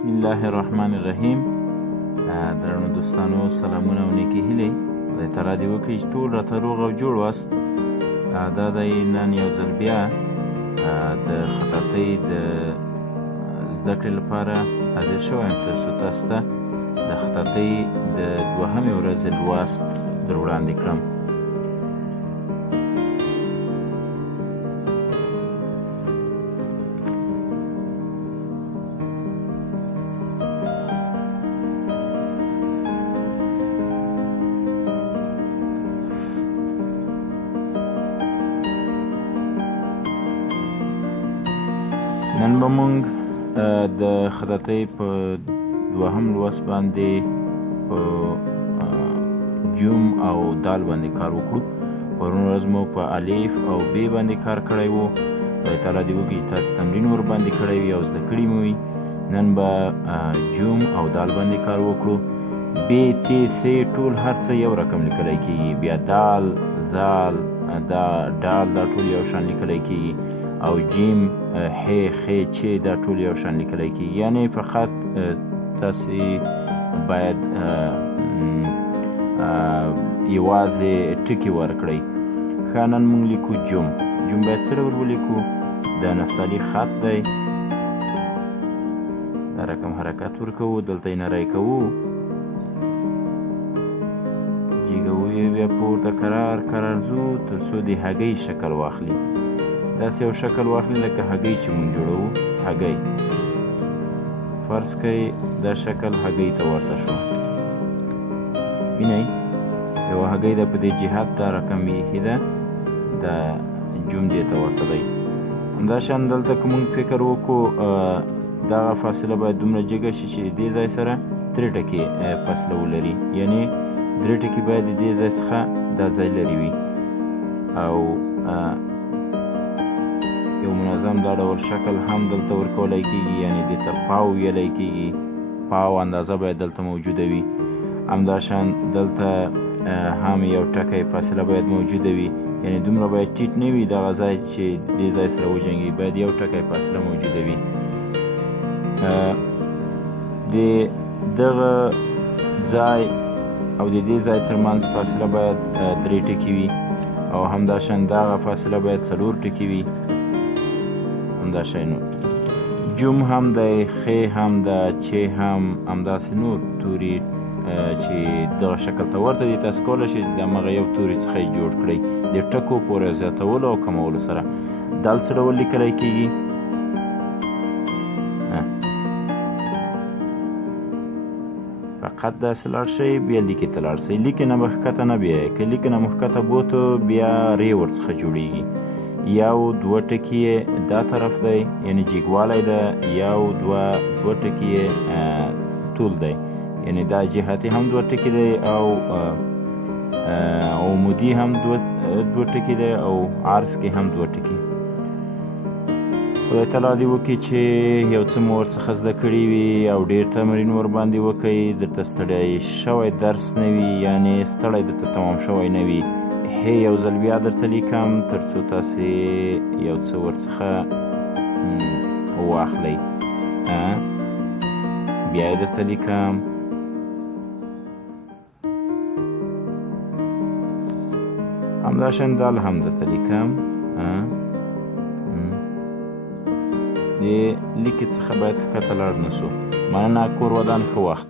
بسم الله الرحمن الرحیم. درنو دوستانو سلامونه او نیکې هیلې خدای تعالی دې وکړي چې ټول راته روغ او جوړ واست. دا دی نن یو ځل بیا د خطاطۍ د زده کړې لپاره حاضر شوی یم تر څو تاسو ته د خطاطۍ د دوهمې ورځې لوست در وړاندې کړم. نن به موږ د خطاطۍ په دوهم لوست باندې په جوم او دال باندې کار وکړو. پرون ورځ مو په الف او ب باندې کار کړی و. خدای تعالی دې وکړي چې تاسو تمرین ورباندې کړی وي او زده کړي مو وي. نن به جوم او دال باندې کار وکړو. ب ت ث ټول هر څه یو رقم لیکلی کېږي. بیا دال زال دا ډال دا ټول یو شان لیکلی کېږي او جیم ح خ چ دا ټول یو شان لیکلی کېږي. یعنې فقط تاسې باید یوازې ټکي ورکړئ. ښه نن موږ لیکو جوم. جوم باید څه ډول ولیکو؟ دا نستعلي خط دی. دا رقم حرکت ورکوو، دلته یې نری کوو، جیږوو یې بیا پورته کرار کرار ځو تر څو د هګۍ شکل واخلي. داسې یو شکل واخلي لکه هګۍ چې مونږ جوړوو. هګۍ فرض کړئ دا شکل هګۍ ته ورته شو. وینئ یوه هګۍ ده په دې جهت دا رقم ایښې ده، دا جوم دې ته ورته دی. همداشان دلته که مونږ فکر وکړو دغه فاصله باید دومره جګه شي چې دې ځای سره 3 ټکي فاصله ولري. یعنې 3 ټکي باید د دې ځای څخه دا ځای لرې وي او یو منظم دا ډول شکل هم دلته ورکولی کېږي. یعنې دې ته پاو ویلی کېږي. پاو اندازه باید دلته موجوده وي. همداشان دلته هم یو ټکی فاصله باید موجوده وي. یعنې دومره باید ټیټ نه وي دغه ځای چې دې ځای سره وجنګي، باید یو ټکی فاصله موجوده وي. د دغه ځای او د دې ځای ترمنځ فاصله باید 3 ټکي وي او همداشان دغه فاصله باید 4 ټکي وي. همدا شی نور جوم هم دی، خ هم ده، چ هم همداسې نور توري چې دغه شکل ته ورته دي. تاسو کولی شئ د همغه یو توري څخه یې جوړ کړئ د ټکو پورې زیاتولو او کمولو سره. دال څه ډول لیکلی کېږي؟ فقط داسې لاړ شئ بیا لیکې ته لاړ شئ. لیکې نه به ښکته نه بیایئ. که لیکې نه مو ښکته بوتو بیا ری ورڅخه جوړیږي. یو 2 ټکي یې دا طرف دی یعنې جیږوالی ده، یو 2 ټکي یې طول دی یعنې دا جهتي هم 2 ټکي دی او عمودي هم 2 ټکي دی او عرض کې هم 2 ټکي. خدای تعالی دې وکړي چې یو څه مو ورڅخه زده کړي وي او ډېر تمرین ورباندې وکړئ. درته ستړی شوی درس نه وي، یعنې ستړی درته تمام شوی نه وي. یو ځل بیا درته لیکم تر څو تاسې یو څه ورڅخه واخلئ. بیا یې درته لیکم. همداشان دال هم درته لیکم. د لیکې څخه باید ښکته لاړ نه سو. مننه. کور ودان ښه وخت.